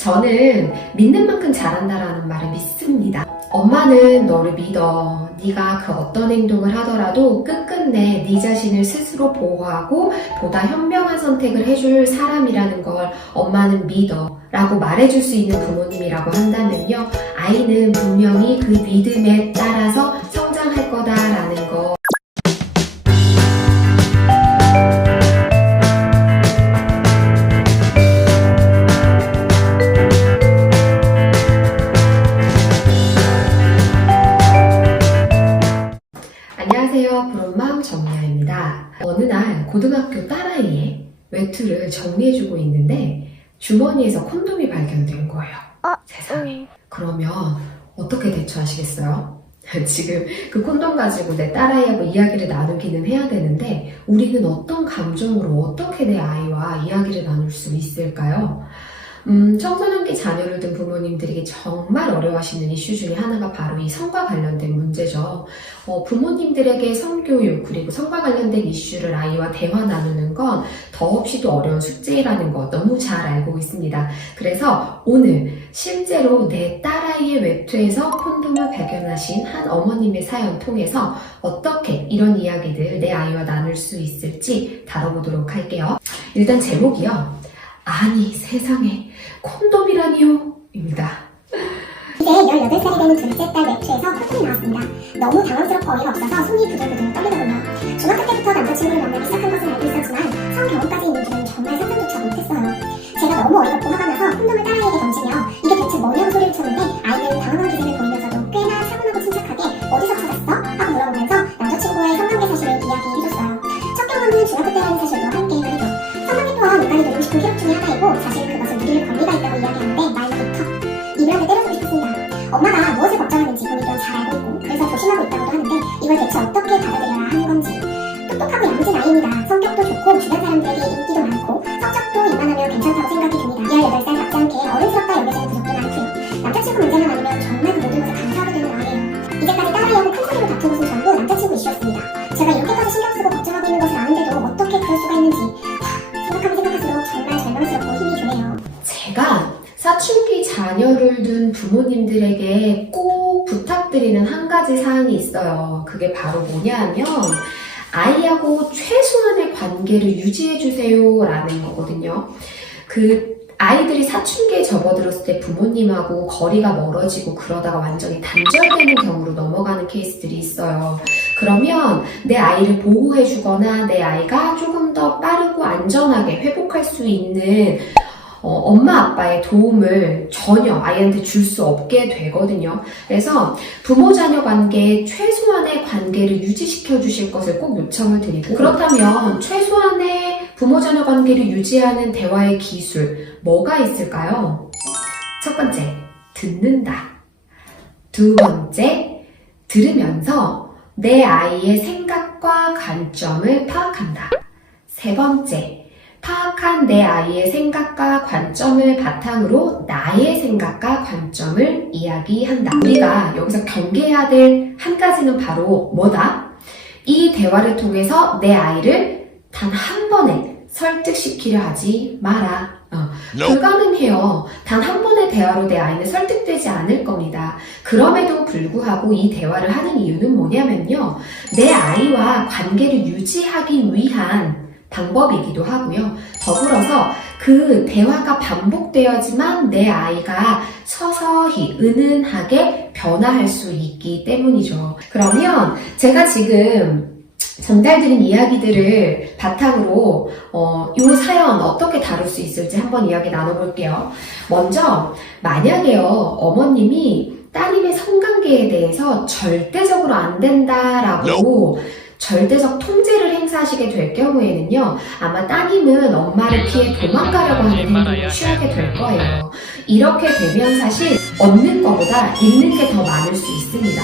저는 믿는 만큼 잘한다라는 말을 믿습니다. 엄마는 너를 믿어. 네가 그 어떤 행동을 하더라도 끝끝내 네 자신을 스스로 보호하고 보다 현명한 선택을 해줄 사람이라는 걸 엄마는 믿어 라고 말해줄 수 있는 부모님이라고 한다면요, 아이는 분명히 그 믿음에 따라서 성장할 거다라는 거. 안녕하세요, 부런맘 정미아입니다. 어느 날 고등학교 딸아이의 외투를 정리해주고 있는데 주머니에서 콘돔이 발견된 거예요. 세상에. 그러면 어떻게 대처하시겠어요? 지금 그 콘돔 가지고 내 딸아이하고 이야기를 나누기는 해야 되는데 우리는 어떤 감정으로 어떻게 내 아이와 이야기를 나눌 수 있을까요? 청소년기 자녀를 둔 부모님들이 정말 어려워하시는 이슈 중에 하나가 바로 이 성과 관련된 문제죠. 부모님들에게 성교육 그리고 성과 관련된 이슈를 아이와 대화 나누는 건 더없이도 어려운 숙제라는 거 너무 잘 알고 있습니다. 그래서 오늘 실제로 내 딸아이의 외투에서 콘돔을 발견하신 한 어머님의 사연 통해서 어떻게 이런 이야기들 내 아이와 나눌 수 있을지 다뤄보도록 할게요. 일단 제목이요, 아니 세상에 콘돔이라니요? 입니다. 이제 18살이 되는 둘째 딸 외투에서 콘돔이 나왔습니다. 너무 당황스럽고 어이가 없어서 손이 부들부들 떨리더군요. 중학교 때부터 남자친구를 만나기 시작한 것은 알고 있었지만 성경험까지 있는 줄은 정말 상상조차 못했어요. 제가 너무 어이없고 화가 나서 콘돔을 딸아이에게 던지며 이게 대체 뭐냐고 소리를 쳤는데 아이는 당황한 기색을 보이면서도 꽤나 차분하고 침착하게 어디서 찾았어? 하고 물어보면서 남자친구의 성관계 사실을 이야기해줬어요. 첫 경험은 중학교 때라는 사실도 함께 그리고 성관계 또한 인간이 누리고 싶은 쾌락 중에 하나이고 사실 그것을 누릴 권리가 있다고 이야기하는데 말부터 입을 한 대 때려주고 싶습니다. 엄마가 무엇을 걱정하는지 본인도 잘 알고 있고 그래서 조심하고 있다고도 하는데 이걸 대체 어떻게 받아들여야 하는 건지. 똑똑하고 야무진 아이입니다. 성격도 좋고 주변 사람들에게 인기도 많고 성적도 이만하면 괜찮다고 생각이 듭니다. 18살답지 않게 어른스럽다 여겨지는 부족도 많고요. 남자친구 문제만 아니면 정말 그 모든 것에 감사하게 되는 아이예요. 이제까지 딸아이하고 큰 소리로 다툰 것은 전부 남자친구 이슈였습니다. 제가 이렇게까지 신경 쓰고 걱정하고 있는 것을 아는데도 어떻게 그럴 수가 있는지 생각하면 생각할수록 정말 절망스럽고 힘이 드네요. 제가 사춘기 자녀를 둔 부모님들에게 꼭 부탁드리는 한 가지 사항이 있어요. 그게 바로 뭐냐면 아이하고 최소한의 관계를 유지해주세요 라는 거거든요. 그 아이들이 사춘기에 접어들었을 때 부모님하고 거리가 멀어지고 그러다가 완전히 단절되는 경우로 넘어가는 케이스들이 있어요. 그러면 내 아이를 보호해주거나 내 아이가 조금 더 빠르고 안전하게 회복할 수 있는 엄마 아빠의 도움을 전혀 아이한테 줄 수 없게 되거든요. 그래서 부모-자녀 관계에 최소한의 관계를 유지시켜 주실 것을 꼭 요청을 드리고, 그렇다면 최소한의 부모-자녀 관계를 유지하는 대화의 기술 뭐가 있을까요? 첫 번째, 듣는다. 두 번째, 들으면서 내 아이의 생각과 관점을 파악한다. 세 번째, 파악한 내 아이의 생각과 관점을 바탕으로 나의 생각과 관점을 이야기한다. 우리가 여기서 경계해야 될 한 가지는 바로 뭐다? 이 대화를 통해서 내 아이를 단 한 번에 설득시키려 하지 마라. 불가능해요. 단 한 번의 대화로 내 아이는 설득되지 않을 겁니다. 그럼에도 불구하고 이 대화를 하는 이유는 뭐냐면요, 내 아이와 관계를 유지하기 위한 방법이기도 하고요. 더불어서 그 대화가 반복되어야지만 내 아이가 서서히 은은하게 변화할 수 있기 때문이죠. 그러면 제가 지금 전달드린 이야기들을 바탕으로 이 사연 어떻게 다룰 수 있을지 한번 이야기 나눠볼게요. 먼저 만약에요, 어머님이 따님의 성관계에 대해서 절대적으로 안 된다라고 절대적 통제를 행사하시게 될 경우에는요, 아마 따님은 엄마를 피해 도망가려고 하는 행동을 취하게 될 거예요. 이렇게 되면 사실 얻는 것보다 잃는 게 더 많을 수 있습니다.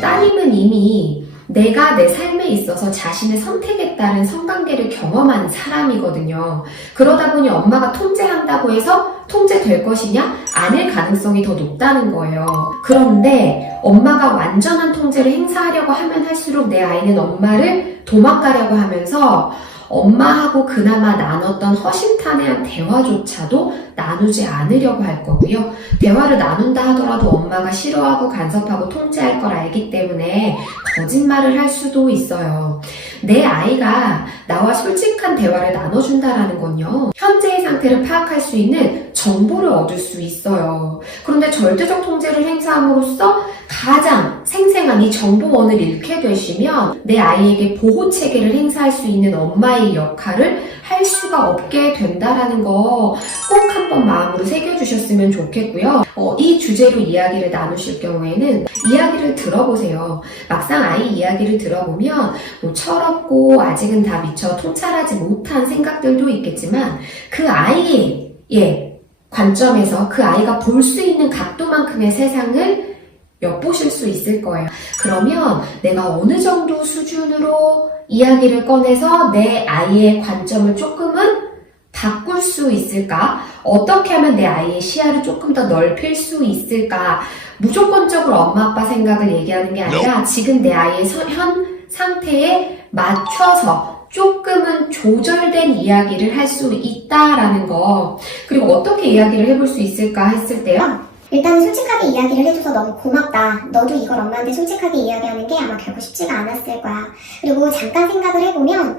따님은 이미 내가 내 삶에 있어서 자신의 선택에 따른 성관계를 경험한 사람이거든요. 그러다 보니 엄마가 통제한다고 해서 통제될 것이냐? 아닐 가능성이 더 높다는 거예요. 그런데 엄마가 완전한 통제를 행사하려고 하면 할수록 내 아이는 엄마를 도망가려고 하면서 엄마하고 그나마 나눴던 허심탄회한 대화조차도 나누지 않으려고 할 거고요. 대화를 나눈다 하더라도 엄마가 싫어하고 간섭하고 통제할 걸 알기 때문에 거짓말을 할 수도 있어요. 내 아이가 나와 솔직한 대화를 나눠준다라는 건요, 현재의 상태를 파악할 수 있는 정보를 얻을 수 있어요. 그런데 절대적 통제를 행사함으로써 가장 생생한 이 정보원을 잃게 되시면 내 아이에게 보호 체계를 행사할 수 있는 엄마의 역할을 할 수가 없게 된다라는 거 꼭 한번 마음으로 새겨주셨으면 좋겠고요. 이 주제로 이야기를 나누실 경우에는 이야기를 들어보세요. 막상 아이 이야기를 들어보면 철없고 아직은 다 미처 통찰하지 못한 생각들도 있겠지만 그 아이의 관점에서 그 아이가 볼 수 있는 각도만큼의 세상을 엿보실 수 있을 거예요. 그러면 내가 어느 정도 수준으로 이야기를 꺼내서 내 아이의 관점을 조금은 바꿀 수 있을까? 어떻게 하면 내 아이의 시야를 조금 더 넓힐 수 있을까? 무조건적으로 엄마 아빠 생각을 얘기하는 게 아니라 지금 내 아이의 현 상태에 맞춰서 조금은 조절된 이야기를 할 수 있다라는 거. 그리고 어떻게 이야기를 해볼 수 있을까 했을 때요. 일단은 솔직하게 이야기를 해줘서 너무 고맙다. 너도 이걸 엄마한테 솔직하게 이야기하는 게 아마 결코 쉽지가 않았을 거야. 그리고 잠깐 생각을 해보면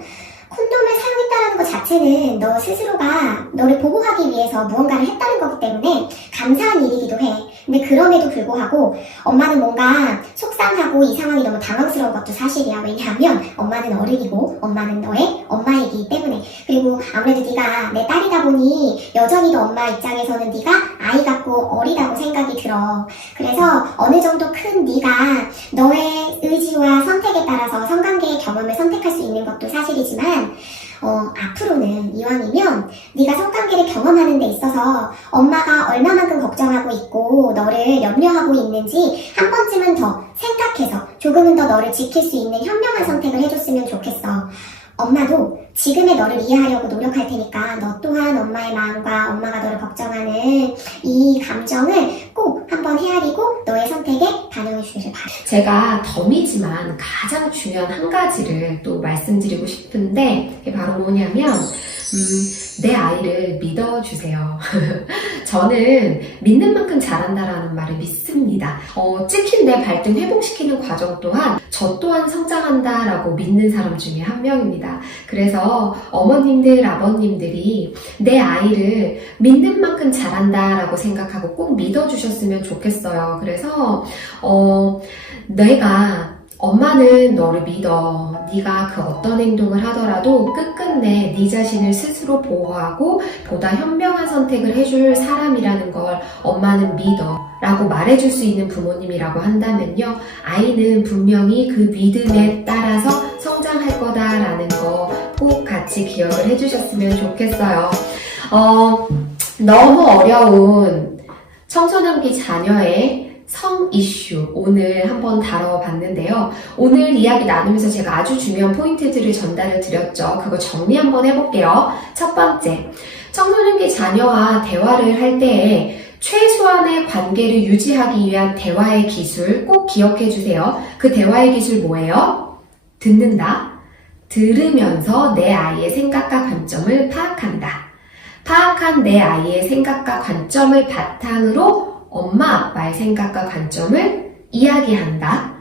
콘돔을 사용했다는 것 자체는 너 스스로가 너를 보호하기 위해서 무언가를 했다는 거기 때문에 감사한 일이기도 해. 근데 그럼에도 불구하고 엄마는 뭔가 속상하고 이 상황이 너무 당황스러운 것도 사실이야. 왜냐하면 엄마는 어른이고 엄마는 너의 엄마이기 때문에. 그리고 아무래도 네가 내 딸이다 보니 여전히도 엄마 입장에서는 네가 아이 같고 어리다고 생각이 들어. 그래서 어느 정도 큰 네가 너의 의지와 선택에 따라서 성관계의 경험을 선택할 수 있는 것도 사실이지만 앞으로는 이왕이면 네가 성관계를 경험하는 데 있어서 엄마가 얼마만큼 걱정하고 있고 너를 염려하고 있는지 한 번쯤은 더 생각해서 조금은 더 너를 지킬 수 있는 현명한 선택을 해줬으면 좋겠어. 엄마도 지금의 너를 이해하려고 노력할 테니까 너 또한 엄마의 마음과 엄마가 너를 걱정하는 이 감정을 꼭 한번 헤아리고 너의 선택에 반영해 주기를 바래. 제가 덤이지만 가장 중요한 한 가지를 또 말씀드리고 싶은데 그게 바로 뭐냐면 내 아이를 믿어주세요. 저는 믿는 만큼 잘한다라는 말을 믿습니다. 찍힌 내 발등 회복시키는 과정 또한 저 또한 성장한다라고 믿는 사람 중에 한 명입니다. 그래서 어머님들, 아버님들이 내 아이를 믿는 만큼 잘한다라고 생각하고 꼭 믿어주셨으면 좋겠어요. 그래서 내가 엄마는 너를 믿어. 네가 그 어떤 행동을 하더라도 끝끝내 네 자신을 스스로 보호하고 보다 현명한 선택을 해줄 사람이라는 걸 엄마는 믿어 라고 말해줄 수 있는 부모님이라고 한다면요, 아이는 분명히 그 믿음에 따라서 성장할 거다라는 거 꼭 같이 기억을 해주셨으면 좋겠어요. 너무 어려운 청소년기 자녀의 성 이슈 오늘 한번 다뤄봤는데요. 오늘 이야기 나누면서 제가 아주 중요한 포인트들을 전달을 드렸죠. 그거 정리 한번 해볼게요. 첫 번째, 청소년기 자녀와 대화를 할 때에 최소한의 관계를 유지하기 위한 대화의 기술 꼭 기억해 주세요. 그 대화의 기술 뭐예요? 듣는다. 들으면서 내 아이의 생각과 관점을 파악한다. 파악한 내 아이의 생각과 관점을 바탕으로 엄마 아빠의 생각과 관점을 이야기한다.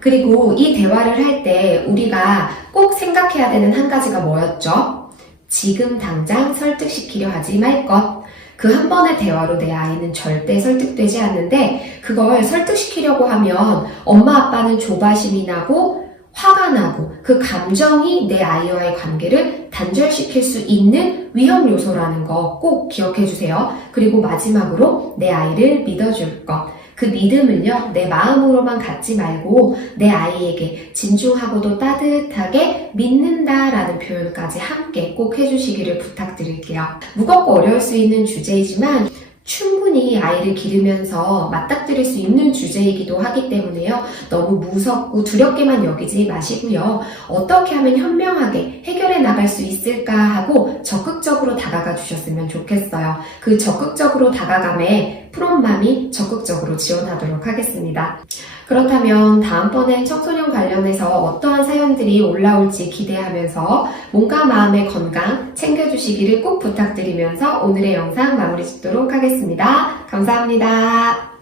그리고 이 대화를 할 때 우리가 꼭 생각해야 되는 한 가지가 뭐였죠? 지금 당장 설득시키려 하지 말 것. 그 한 번의 대화로 내 아이는 절대 설득되지 않는데 그걸 설득시키려고 하면 엄마 아빠는 조바심이 나고 화가 나고 그 감정이 내 아이와의 관계를 단절시킬 수 있는 위험 요소라는 거 꼭 기억해 주세요. 그리고 마지막으로 내 아이를 믿어줄 것. 그 믿음을요, 내 마음으로만 갖지 말고 내 아이에게 진중하고도 따뜻하게 믿는다라는 표현까지 함께 꼭 해주시기를 부탁드릴게요. 무겁고 어려울 수 있는 주제이지만 충분히 아이를 기르면서 맞닥뜨릴 수 있는 주제이기도 하기 때문에요. 너무 무섭고 두렵게만 여기지 마시고요. 어떻게 하면 현명하게 해결해 나갈 수 있을까 하고 적극적으로 다가가 주셨으면 좋겠어요. 그 적극적으로 다가감에 프롬맘이 적극적으로 지원하도록 하겠습니다. 그렇다면 다음번엔 청소년 관련해서 어떠한 사연들이 올라올지 기대하면서 몸과 마음의 건강 챙겨주시기를 꼭 부탁드리면서 오늘의 영상 마무리 짓도록 하겠습니다. 감사합니다.